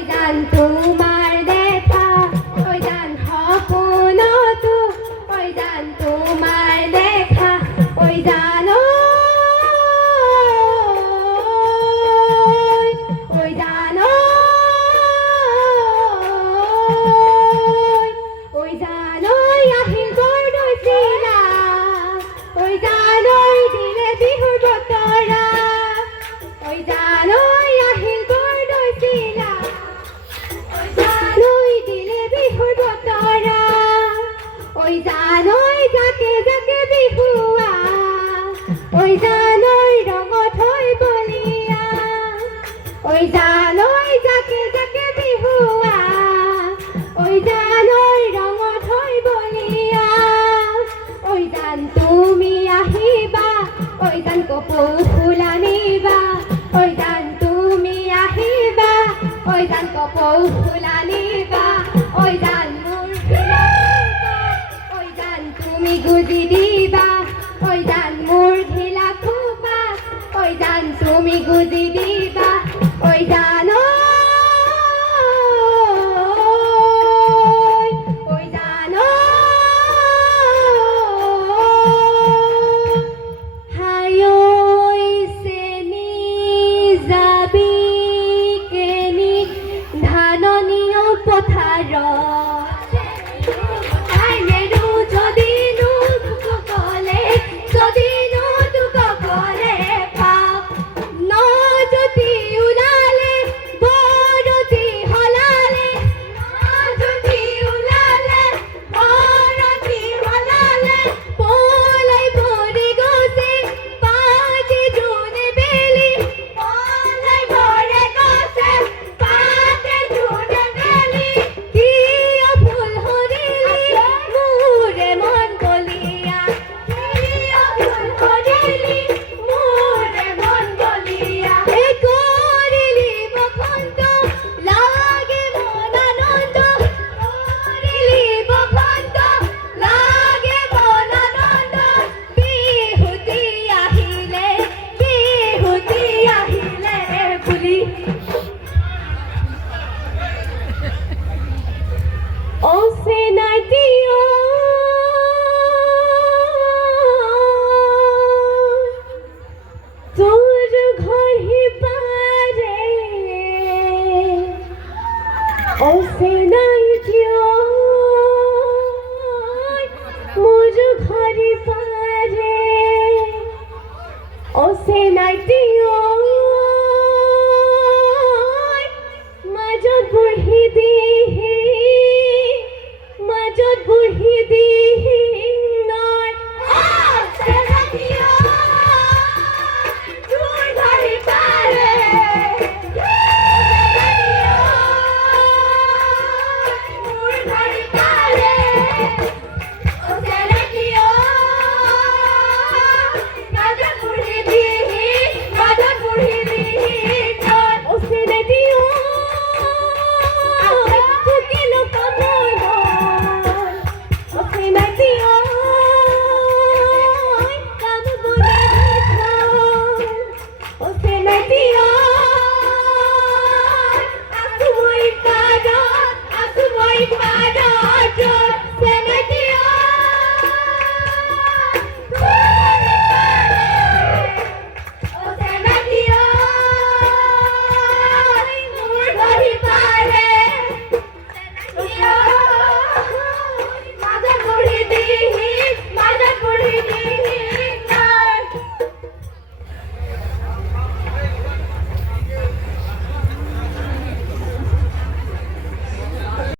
তোমাৰ দেখা সপোনতো ঐ জান তোমাৰ দেখা ঐ জানৈ ঐ জানৈ ঐ জানৈ আহিল বৰদৈ চিলা ঐ জানৈ দিলে বতৰা ঐ জানৈ আহিল ঐ জানৈ জাকে জাকে বিহুৱা ঐ জানৈ ৰঙত হৈ বলিয়া ঐ জানৈ জাকে জাকে বিহুৱা ঐ জানৈ ৰঙত হৈ বলিয়া ঐ জান তুমি আহিবা ঐ জান কপৌ ফুল আনিবা ঐ জান তুমি আহিবা ঐ জান কপৌ ফুল তুমি গুজি দিবা ওই দান মোৰ ঘেলা খোপা ওই দান তুমি গুজি দিবা অসেনাই মোর ঘরে পারে। অসেনাই মাজত বহি দিহে মাজত বহি দিহে।